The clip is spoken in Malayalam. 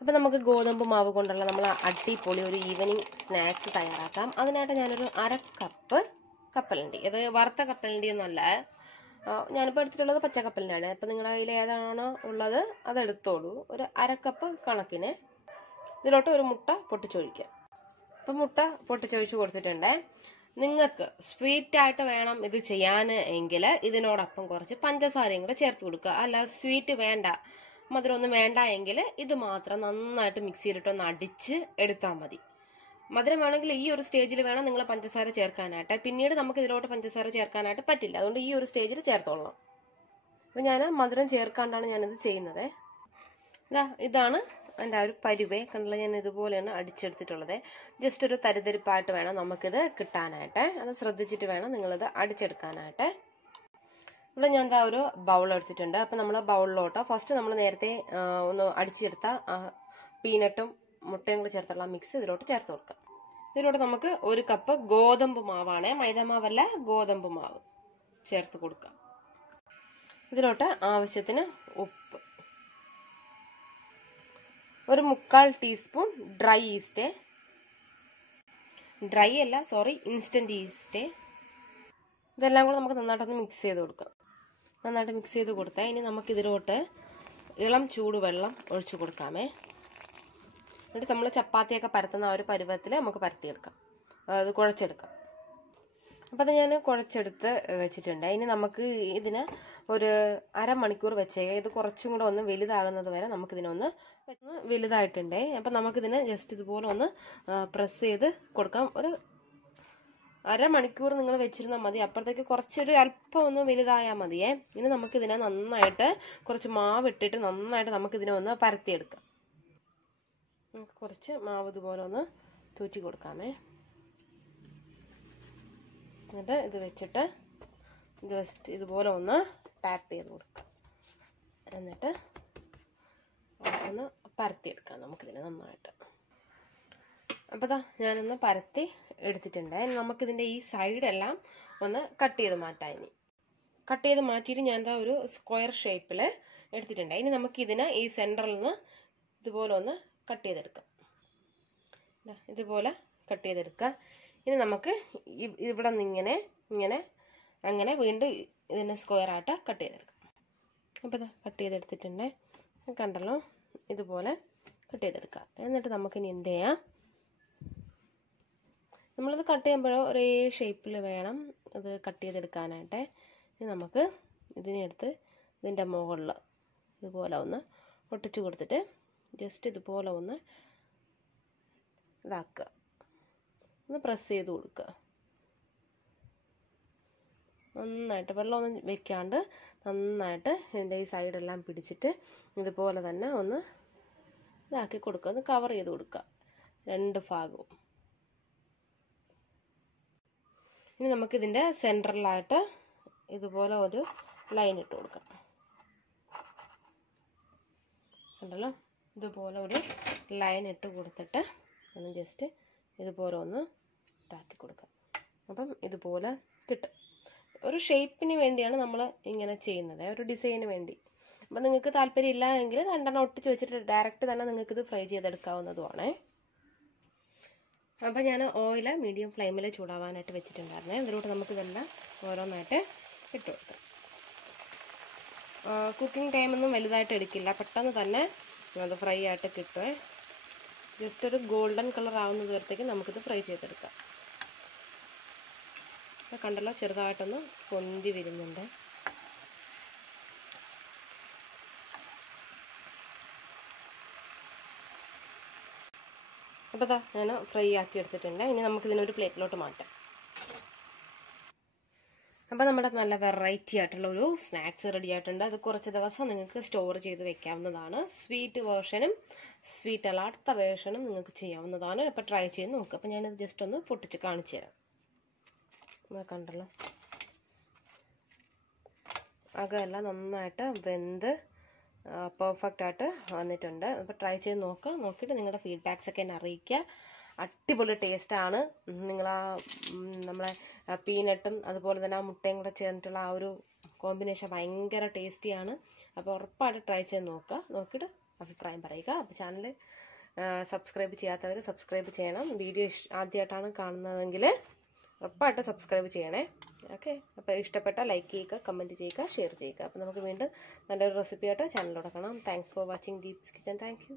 അപ്പോൾ നമുക്ക് ഗോതമ്പ് മാവ് കൊണ്ടുള്ള നമ്മൾ അടിപൊളി ഒരു ഈവനിങ് സ്നാക്സ് തയ്യാറാക്കാം. അതിനായിട്ട് ഞാനൊരു 1/2 കപ്പ് കപ്പലണ്ടി, ഇത് വറുത്ത കപ്പലണ്ടി ഒന്നുമല്ല, ഞാനിപ്പോൾ എടുത്തിട്ടുള്ളത് പച്ചക്കപ്പലിൻ്റെയാണ്. അപ്പോൾ നിങ്ങളുടെ കയ്യിൽ ഏതാണോ ഉള്ളത് അതെടുത്തോളൂ. ഒരു 1/2 കപ്പ് കണക്കിന്. ഇതിലോട്ട് ഒരു മുട്ട പൊട്ടിച്ചൊഴിക്കുക. അപ്പം മുട്ട പൊട്ടിച്ചൊഴിച്ച് കൊടുത്തിട്ടുണ്ട്. നിങ്ങൾക്ക് സ്വീറ്റായിട്ട് വേണം ഇത് ചെയ്യാൻ എങ്കിൽ ഇതിനോടൊപ്പം കുറച്ച് പഞ്ചസാരയും കൂടെ ചേർത്ത് കൊടുക്കുക. അല്ല സ്വീറ്റ് വേണ്ട, മധുരമൊന്നും വേണ്ട എങ്കിൽ ഇത് മാത്രം നന്നായിട്ട് മിക്സിയിലിട്ടൊന്ന് അടിച്ച് എടുത്താൽ മതി. മധുരം വേണമെങ്കിൽ ഈ ഒരു സ്റ്റേജിൽ വേണം നിങ്ങൾ പഞ്ചസാര ചേർക്കാനായിട്ട്. പിന്നീട് നമുക്ക് ഇതിലോട്ട് പഞ്ചസാര ചേർക്കാനായിട്ട് പറ്റില്ല, അതുകൊണ്ട് ഈ ഒരു സ്റ്റേജിൽ ചേർത്തോളണം. അപ്പം ഞാൻ മധുരം ചേർക്കാണ്ടാണ് ഞാനിത് ചെയ്യുന്നത്. ഇതാണ് എൻ്റെ ആ ഒരു പരുവേ. കണ്ടല്ലോ, ഞാൻ ഇതുപോലെയാണ് അടിച്ചെടുത്തിട്ടുള്ളത്. ജസ്റ്റ് ഒരു തരിതരിപ്പായിട്ട് വേണം നമുക്കിത് കിട്ടാനായിട്ട്. അത് ശ്രദ്ധിച്ചിട്ട് വേണം നിങ്ങളിത് അടിച്ചെടുക്കാനായിട്ട്. ഇവിടെ ഞാൻ എന്താ ഒരു ബൗൾ എടുത്തിട്ടുണ്ട്. അപ്പം നമ്മൾ ബൗളിലോട്ട് ഫസ്റ്റ് നമ്മൾ നേരത്തെ ഒന്ന് അടിച്ചെടുത്ത പീനട്ടും മുട്ടയും കൂടി ചേർത്തുള്ള മിക്സ് ഇതിലോട്ട് ചേർത്ത് കൊടുക്കാം. ഇതിലോട്ട് നമുക്ക് 1 കപ്പ് ഗോതമ്പ് മാവാണ്, മൈദമാവല്ല, ഗോതമ്പ് മാവ് ചേർത്ത് കൊടുക്കാം. ഇതിലോട്ട് ആവശ്യത്തിന് ഉപ്പ്, 1/4 teaspoon dry east, instant east. ഇതെല്ലാം കൂടെ നമുക്ക് നന്നായിട്ടൊന്ന് മിക്സ് ചെയ്ത് കൊടുക്കാം. നന്നായിട്ട് മിക്സ് ചെയ്ത് കൊടുത്താൽ ഇനി നമുക്കിതിലോട്ട് ഇളം ചൂടുവെള്ളം ഒഴിച്ചു കൊടുക്കാമേ. എന്നിട്ട് നമ്മൾ ചപ്പാത്തിയൊക്കെ പരത്തുന്ന ആ ഒരു പരുവത്തിൽ നമുക്ക് പരത്തിയെടുക്കാം, അത് കുഴച്ചെടുക്കാം. അപ്പോൾ അത് ഞാൻ കുഴച്ചെടുത്ത് വെച്ചിട്ടുണ്ട്. ഇനി നമുക്ക് ഇതിന് ഒരു 1/2 മണിക്കൂർ വെച്ചേക്കാം. ഇത് കുറച്ചും കൂടെ ഒന്ന് വലുതാകുന്നത് വരെ നമുക്കിതിനൊന്ന് വലുതായിട്ടുണ്ട്. അപ്പം നമുക്കിതിനെ ജസ്റ്റ് ഇതുപോലെ ഒന്ന് പ്രസ് ചെയ്ത് കൊടുക്കാം. ഒരു 1/2 മണിക്കൂർ നിങ്ങൾ വെച്ചിരുന്നാൽ മതി. അപ്പോഴത്തേക്ക് കുറച്ചൊരു അല്പം ഒന്ന് വലുതായാൽ മതിയേ. ഇനി നമുക്കിതിനെ നന്നായിട്ട് കുറച്ച് മാവ് ഇട്ടിട്ട് നന്നായിട്ട് നമുക്കിതിനെ ഒന്ന് പരത്തിയെടുക്കാം. നമുക്ക് കുറച്ച് മാവ് ഇതുപോലെ ഒന്ന് തൂറ്റി കൊടുക്കാമേ. എന്നിട്ട് ഇത് വെച്ചിട്ട് ജസ്റ്റ് ഇതുപോലെ ഒന്ന് ടാപ്പ് ചെയ്ത് കൊടുക്കാം. എന്നിട്ട് ഒന്ന് പരത്തിയെടുക്കാം നമുക്കിതിനെ നന്നായിട്ട്. അപ്പോൾ ഞാനൊന്ന് പരത്തി എടുത്തിട്ടുണ്ട്. നമുക്കിതിൻ്റെ ഈ സൈഡെല്ലാം ഒന്ന് കട്ട് ചെയ്ത് മാറ്റാം. ഇനി കട്ട് ചെയ്ത് മാറ്റിയിട്ട് ഞാൻ ഒരു സ്ക്വയർ ഷേപ്പിൽ എടുത്തിട്ടുണ്ട്. ഇനി നമുക്കിതിനെ ഈ സെൻറ്ററിൽ നിന്ന് ഇതുപോലെ ഒന്ന് കട്ട് ചെയ്തെടുക്കാം. ഇതുപോലെ കട്ട് ചെയ്തെടുക്കാം. ഇനി നമുക്ക് ഇവിടെ നിന്ന് അങ്ങനെ വീണ്ടും ഇതിനെ സ്ക്വയറായിട്ട് കട്ട് ചെയ്തെടുക്കാം. അപ്പോൾ കട്ട് ചെയ്തെടുത്തിട്ടുണ്ട്, കണ്ടല്ലോ, ഇതുപോലെ കട്ട് ചെയ്തെടുക്കാം. എന്നിട്ട് നമുക്കിനി എന്ത് ചെയ്യാം, നമ്മളിത് കട്ട് ചെയ്യുമ്പോൾ ഒരേ ഷേപ്പിൽ വേണം ഇത് കട്ട് ചെയ്തെടുക്കാനായിട്ട്. ഇനി നമുക്ക് ഇതിനെടുത്ത് ഇതിൻ്റെ മുകളിൽ ഇതുപോലെ ഒന്ന് ഒട്ടിച്ചു കൊടുത്തിട്ട് ജസ്റ്റ് ഇതുപോലെ ഒന്ന് ഇതാക്കുക, ഒന്ന് പ്രസ് ചെയ്ത് കൊടുക്കുക. നന്നായിട്ട് വെള്ളമൊന്നും വെക്കാണ്ട് നന്നായിട്ട് ഇതിൻ്റെ ഈ സൈഡെല്ലാം പിടിച്ചിട്ട് ഇതുപോലെ തന്നെ ഒന്ന് ഇതാക്കി കൊടുക്കുക, ഒന്ന് കവർ ചെയ്ത് കൊടുക്കുക 2 ഭാഗവും. ഇനി നമുക്കിതിൻ്റെ സെൻറ്ററിലായിട്ട് ഇതുപോലെ ഒരു ലൈൻ ഇട്ട് കൊടുക്കാം. കണ്ടല്ലോ, ഇതുപോലെ ഒരു ലൈൻ ഇട്ട് കൊടുത്തിട്ട് ഒന്ന് ജസ്റ്റ് ഇതുപോലെ ഒന്ന് ഇതാക്കി കൊടുക്കാം. അപ്പം ഇതുപോലെ കിട്ടും. ഒരു ഷേപ്പിന് വേണ്ടിയാണ് നമ്മൾ ഇങ്ങനെ ചെയ്യുന്നത്, ഒരു ഡിസൈന് വേണ്ടി. അപ്പം നിങ്ങൾക്ക് താല്പര്യം ഇല്ല എങ്കിൽ 2 ഒട്ടിച്ച് വെച്ചിട്ട് ഡയറക്റ്റ് തന്നെ നിങ്ങൾക്കിത് ഫ്രൈ ചെയ്തെടുക്കാവുന്നതുമാണ്. അപ്പം ഞാൻ ഓയിൽ മീഡിയം ഫ്ലെയിമിൽ ചൂടാവാനായിട്ട് വെച്ചിട്ടുണ്ടായിരുന്നേ. ഇതിലോട്ട് നമുക്കിതെല്ലാം ഓരോന്നായിട്ട് ഇട്ട് കൊടുക്കാം. കുക്കിംഗ് ടൈമൊന്നും വലുതായിട്ട് എടുക്കില്ല, പെട്ടെന്ന് തന്നെ അത് ഫ്രൈ ആയിട്ട് കിട്ടുമേ. ജസ്റ്റ് ഒരു ഗോൾഡൻ കളർ ആവുന്നത് വരത്തേക്ക് നമുക്കിത് ഫ്രൈ ചെയ്തെടുക്കാം. കണ്ടല്ലോ, ചെറുതായിട്ടൊന്ന് പൊന്തി വരുന്നുണ്ട്. അപ്പോൾ ഞാൻ ഫ്രൈ ആക്കി എടുത്തിട്ടുണ്ട്. ഇനി നമുക്കിതിനൊരു പ്ലേറ്റിലോട്ട് മാറ്റാം. അപ്പോൾ നമ്മുടെ നല്ല വെറൈറ്റി ആയിട്ടുള്ള ഒരു സ്നാക്സ് റെഡി ആയിട്ടുണ്ട്. അത് കുറച്ച് ദിവസം നിങ്ങൾക്ക് സ്റ്റോർ ചെയ്ത് വെക്കാവുന്നതാണ്. സ്വീറ്റ് വേർഷനും സ്വീറ്റ് അല്ലാത്ത വേർഷനും നിങ്ങൾക്ക് ചെയ്യാവുന്നതാണ്. അപ്പോൾ ട്രൈ ചെയ്ത് നോക്കുക. അപ്പോൾ ഞാനിത് ജസ്റ്റ് ഒന്ന് പൊട്ടിച്ച് കാണിച്ചു തരാം. കണ്ടല്ലോ, അകമെല്ലാം നന്നായിട്ട് വെന്ത് പെർഫെക്റ്റ് ആയിട്ട് വന്നിട്ടുണ്ട്. അപ്പോൾ ട്രൈ ചെയ്ത് നോക്കുക. നോക്കിയിട്ട് നിങ്ങളുടെ ഫീഡ്ബാക്സൊക്കെ എന്നെ അറിയിക്കുക. അടിപൊളി ടേസ്റ്റാണ്. നിങ്ങൾ നമ്മളെ പീനട്ടും അതുപോലെ തന്നെ ആ മുട്ടയും കൂടെ ചേർന്നിട്ടുള്ള ആ ഒരു കോമ്പിനേഷൻ ഭയങ്കര ടേസ്റ്റിയാണ്. അപ്പോൾ ഉറപ്പായിട്ട് ട്രൈ ചെയ്ത് നോക്കുക. നോക്കിയിട്ട് അഭിപ്രായം പറയുക. അപ്പോൾ ചാനൽ സബ്സ്ക്രൈബ് ചെയ്യാത്തവർ സബ്സ്ക്രൈബ് ചെയ്യണം. വീഡിയോ ആദ്യമായിട്ടാണ് കാണുന്നതെങ്കിൽ ഉറപ്പായിട്ട് സബ്സ്ക്രൈബ് ചെയ്യണേ. ഓക്കെ, അപ്പോൾ ഇഷ്ടപ്പെട്ടാൽ ലൈക്ക് ചെയ്യുക, കമൻറ്റ് ചെയ്യുക, ഷെയർ ചെയ്യുക. അപ്പോൾ നമുക്ക് വീണ്ടും നല്ലൊരു റെസിപ്പി ആയിട്ട് ചാനലിലോട്ട് കാണാം. Thanks for watching Deep's kitchen. Thank you.